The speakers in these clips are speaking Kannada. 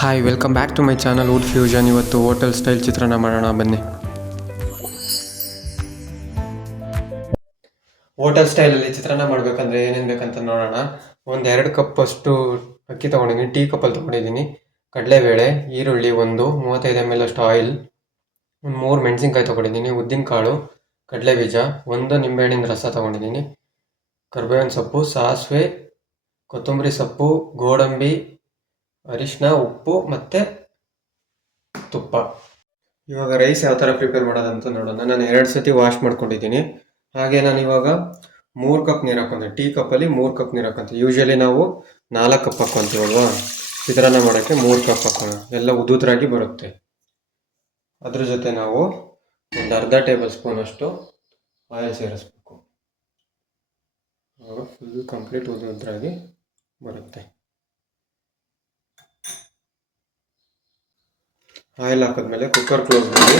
Hi, welcome back to my channel Wood Fusion. ಇವತ್ತು ಹೋಟೆಲ್ ಸ್ಟೈಲ್ ಚಿತ್ರಾನ್ನ ಮಾಡೋಣ ಬನ್ನಿ. ಹೋಟೆಲ್ ಸ್ಟೈಲಲ್ಲಿ ಚಿತ್ರಾನ್ನ ಮಾಡಬೇಕಂದ್ರೆ ಏನೇನು ಬೇಕಂತ ನೋಡೋಣ. ಒಂದು 2 ಕಪ್ ಅಷ್ಟು ಅಕ್ಕಿ ತೊಗೊಂಡಿದ್ದೀನಿ, ಟೀ ಕಪ್ಪಲ್ಲಿ ತೊಗೊಂಡಿದ್ದೀನಿ. ಕಡಲೆಬೇಳೆ, ಈರುಳ್ಳಿ 35 ml ಅಷ್ಟು ಆಯಿಲ್, ಒಂದು 3 ಮೆಣಸಿನ್ಕಾಯಿ ತೊಗೊಂಡಿದ್ದೀನಿ, ಉದ್ದಿನಕಾಳು, ಕಡಲೆಬೀಜ, 1 ನಿಂಬೆಹಣ್ಣಿನ ರಸ ತೊಗೊಂಡಿದ್ದೀನಿ, ಕರಿಬೇವಿನ ಸೊಪ್ಪು, ಸಾಸಿವೆ, ಕೊತ್ತಂಬರಿ ಸೊಪ್ಪು, ಗೋಡಂಬಿ, ಅರಿಶಿನ, ಉಪ್ಪು ಮತ್ತು ತುಪ್ಪ. ಇವಾಗ ರೈಸ್ ಯಾವ ಥರ ಪ್ರಿಪೇರ್ ಮಾಡೋದಂತ ನೋಡೋಣ. ನಾನು 2 ಸತಿ ವಾಶ್ ಮಾಡ್ಕೊಂಡಿದ್ದೀನಿ. ಹಾಗೆ ನಾನು ಇವಾಗ 3 ಕಪ್ ನೀರು ಹಾಕ್ಕೊಂಡೆ. ಟೀ ಕಪ್ಪಲ್ಲಿ 3 ಕಪ್ ನೀರು ಹಾಕ್ಕೊಂತೀವಿ. ಯೂಶ್ವಲಿ ನಾವು 4 ಕಪ್ ಹಾಕ್ಕೊಂತೀವಲ್ವಾ, ಚಿತ್ರಾನ್ನ ಮಾಡೋಕ್ಕೆ 3 ಕಪ್ ಹಾಕೋಣ, ಎಲ್ಲ ಉದುದ್ರಾಗಿ ಬರುತ್ತೆ. ಅದ್ರ ಜೊತೆ ನಾವು ಒಂದು ಅರ್ಧ ಟೇಬಲ್ ಸ್ಪೂನ್ ಅಷ್ಟು ಆಯಿಲ್ ಸೇರಿಸ್ಬೇಕು. ಆವಾಗ ಫುಲ್ ಕಂಪ್ಲೀಟ್ ಉದುದ್ರಾಗಿ ಬರುತ್ತೆ. ಆಯಿಲ್ ಹಾಕಿದ್ಮೇಲೆ ಕುಕ್ಕರ್ ಕ್ಲೋಸ್ ಮಾಡಿ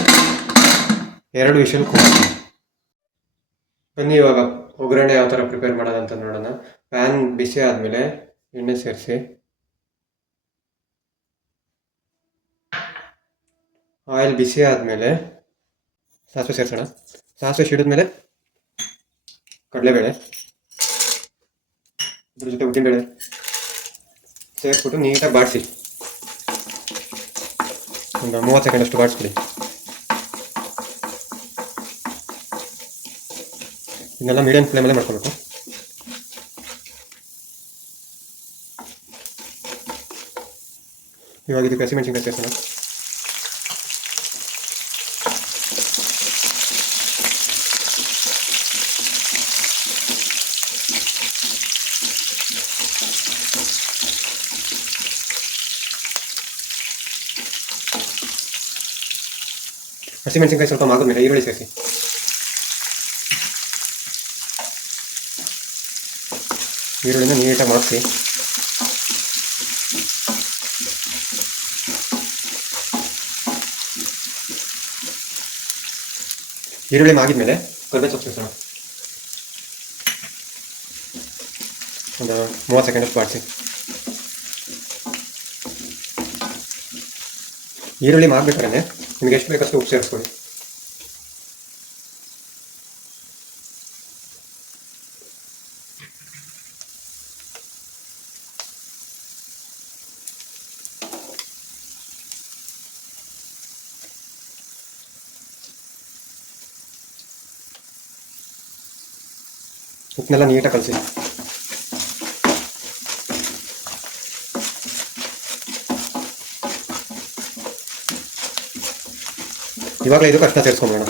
2 ವಿಷಲ್ ಕೂಗಿಸಿ. ಬನ್ನಿ ಇವಾಗ ಒಗ್ಗರಣೆ ಯಾವ ಥರ ಪ್ರಿಪೇರ್ ಮಾಡೋದಂತ ನೋಡೋಣ. ಪ್ಯಾನ್ ಬಿಸಿ ಆದಮೇಲೆ ಎಣ್ಣೆ ಸೇರಿಸಿ, ಆಯಿಲ್ ಬಿಸಿ ಆದಮೇಲೆ ಸಾಸಿವೆ ಸೇರಿಸೋಣ. ಸಾಸಿವೆ ಸಿಡಿದ್ಮೇಲೆ ಕಡಲೆಬೇಳೆ, ಅದ್ರ ಜೊತೆ ಉದ್ದಿನಬೇಳೆ ಸೇರಿಸ್ಬಿಟ್ಟು ನೀಟಾಗಿ ಬಾಡಿಸಿ. ಒಂದು 30 ಸೆಕೆಂಡ್ ಅಷ್ಟು ಬಾಡಿಸ್ಬಿಡಿ. ಇದನ್ನೆಲ್ಲ ಮೀಡಿಯಂ ಫ್ಲೇಮಲ್ಲೇ ಮಾಡ್ಕೊಬೇಕು. ಇವಾಗ ಇದಕ್ಕೆ ಹಸಿಮೆಣಸಿನ್ಕಾಯಿ ಸೇರಿಸೋಣ. ಹಸಿಮೆಣಸಿನ್ಕಾಯಿ ಸ್ವಲ್ಪ ಮಾಗಿದ್ಮೇಲೆ ಈರುಳ್ಳಿ ಸೇರಿಸಿ. ಈರುಳ್ಳಿನ ನೀಟಾಗಿ ಮಾಡಿಸಿ. ಈರುಳ್ಳಿ ಮಾಗಿದ್ಮೇಲೆ ಕರಿಬೇವು ಸೊಪ್ಪು ಸೇರಿಸೋಣ. ಒಂದು 30 ಸೆಕೆಂಡ್ ಅಷ್ಟು ಬಾಡಿಸಿ. ಈರುಳ್ಳಿ ಮಾಗಬೇಕಾದ್ರೆ ನಿಮಗೆ ಎಷ್ಟು ಬೇಕಷ್ಟು ಉಪ್ಪು ಸೇರಿಸ್ಕೊಳ್ಳಿ. ಉಪ್ಪನ್ನೆಲ್ಲ ನೀಟಾಗಿ ಕಲಸಿ. ಇವಾಗಲೇ ಇದಕ್ಕೆ ಅರ್ಶಿನ ಸೇರಿಸ್ಕೊಂಬೋಣ.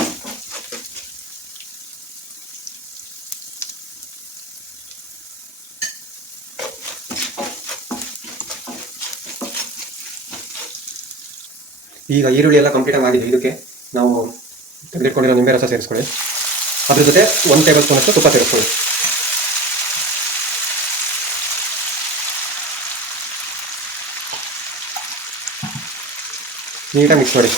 ಈಗ ಈರುಳ್ಳಿ ಎಲ್ಲ ಕಂಪ್ಲೀಟಾಗಿ ಆಗಿದೆ. ಇದಕ್ಕೆ ನಾವು ತೆಗೆದಿಟ್ಕೊಂಡಿರೋ ನಿಂಬೆ ರಸ ಸೇರಿಸ್ಕೊಳ್ಳಿ. ಅದ್ರ ಜೊತೆ 1 ಟೇಬಲ್ ಸ್ಪೂನ್ ಅಷ್ಟು ತುಪ್ಪ ಸೇರಿಸ್ಕೊಳ್ಳಿ. ನೀಟಾಗಿ ಮಿಕ್ಸ್ ಮಾಡಿ.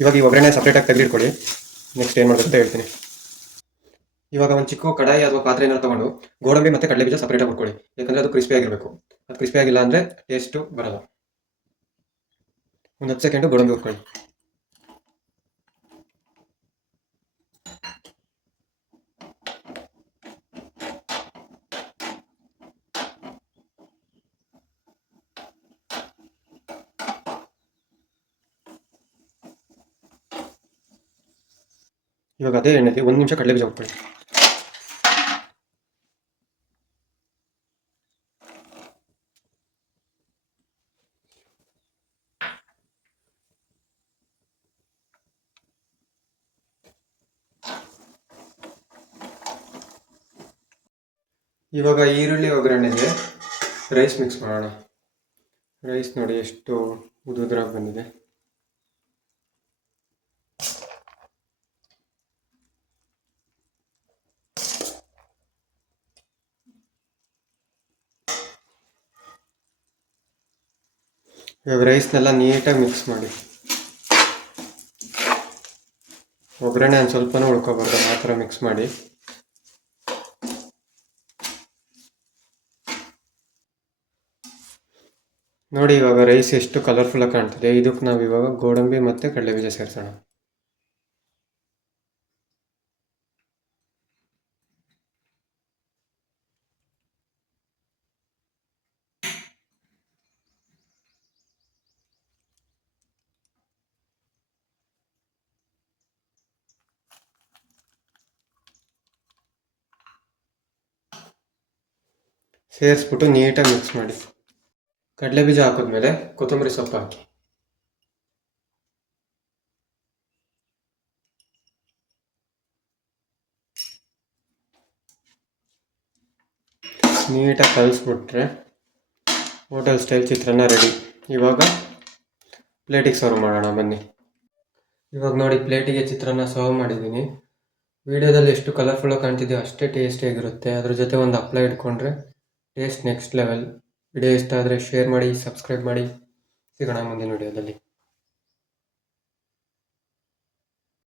ಇವಾಗ ಈ ಒಗ್ಗರಣೆ ಸಪ್ರೇಟಾಗಿ ತೆಗೆದಿಟ್ಕೊಳ್ಳಿ. ನೆಕ್ಸ್ಟ್ ಏನು ಮಾಡಬೇಕು ಅಂತ ಹೇಳ್ತೀನಿ. ಇವಾಗ ಒಂದು ಚಿಕ್ಕ ಕಡಾಯಿ ಅಥವಾ ಪಾತ್ರೆಯನ್ನು ತಗೊಂಡು ಗೋಡಂಬಿ ಮತ್ತು ಕಡಲೆಬೀಜ ಸಪ್ರೇಟಾಗಿ ಹುರ್ಕೊಳ್ಳಿ. ಯಾಕಂದರೆ ಅದು ಕ್ರಿಸ್ಪಿ ಆಗಿರಬೇಕು. ಅದು ಕ್ರಿಸ್ಪಿ ಆಗಿಲ್ಲ ಅಂದರೆ ಟೇಸ್ಟು ಬರಲ್ಲ. ಒಂದು 10 ಸೆಕೆಂಡು ಗೋಡಂಬಿ ಹುರ್ಕೊಳ್ಳಿ. ಇವಾಗ ಅದೇ ಎಣ್ಣೆಗೆ 1 ನಿಮಿಷ ಕಡಲೆಬೀಜ ಹುರ್ಕೊಳ್ಳಿ. ಇವಾಗ ಈರುಳ್ಳಿ ಒಗ್ಗರಣೆಗೆ ರೈಸ್ ಮಿಕ್ಸ್ ಮಾಡೋಣ. ರೈಸ್ ನೋಡಿ ಎಷ್ಟು ಉದುರಾಗಿ ಬಂದಿದೆ. ಇವಾಗ ರೈಸ್ನೆಲ್ಲ ನೀಟಾಗಿ ಮಿಕ್ಸ್ ಮಾಡಿ. ಒಗ್ಗರಣೆ ಒಂದು ಸ್ವಲ್ಪನೂ ಉಳ್ಕೊಬಾರ್ದು, ಆ ಥರ ಮಿಕ್ಸ್ ಮಾಡಿ. ನೋಡಿ ಇವಾಗ ರೈಸ್ ಎಷ್ಟು ಕಲರ್ಫುಲ್ಲಾಗಿ ಕಾಣ್ತಿದೆ. ಇದಕ್ಕೆ ನಾವು ಇವಾಗ ಗೋಡಂಬಿ ಮತ್ತು ಕಡಲೆಬೀಜ ಸೇರಿಸೋಣ. ಸೇರಿಸ್ಬಿಟ್ಟು ನೀಟಾಗಿ ಮಿಕ್ಸ್ ಮಾಡಿ. ಕಡಲೆಬೀಜ ಹಾಕಿದ್ಮೇಲೆ ಕೊತ್ತಂಬರಿ ಸೊಪ್ಪು ಹಾಕಿ. ನೀಟಾಗಿ ಕಲಿಸ್ಬಿಟ್ರೆ ಹೋಟೆಲ್ ಸ್ಟೈಲ್ ಚಿತ್ರಾನ್ನ ರೆಡಿ. ಇವಾಗ ಪ್ಲೇಟಿಗೆ ಸರ್ವ್ ಮಾಡೋಣ ಬನ್ನಿ. ಇವಾಗ ನೋಡಿ ಪ್ಲೇಟಿಗೆ ಚಿತ್ರಾನ್ನ ಸರ್ವ್ ಮಾಡಿದ್ದೀನಿ. ವಿಡಿಯೋದಲ್ಲಿ ಎಷ್ಟು ಕಲರ್ಫುಲ್ಲಾಗಿ ಕಾಣ್ತಿದೆಯೋ ಅಷ್ಟೇ ಟೇಸ್ಟಿಯಾಗಿರುತ್ತೆ. ಅದ್ರ ಜೊತೆ ಒಂದು ಹಪ್ಪಳ ಇಟ್ಕೊಂಡ್ರೆ ಟೇಸ್ಟ್ ನೆಕ್ಸ್ಟ್ ಲೆವೆಲ್. ವಿಡಿಯೋ ಇಷ್ಟ ಆದರೆ ಶೇರ್ ಮಾಡಿ, ಸಬ್ಸ್ಕ್ರೈಬ್ ಮಾಡಿ. ಸಿಗೋಣ ಮುಂದಿನ ವಿಡಿಯೋದಲ್ಲಿ.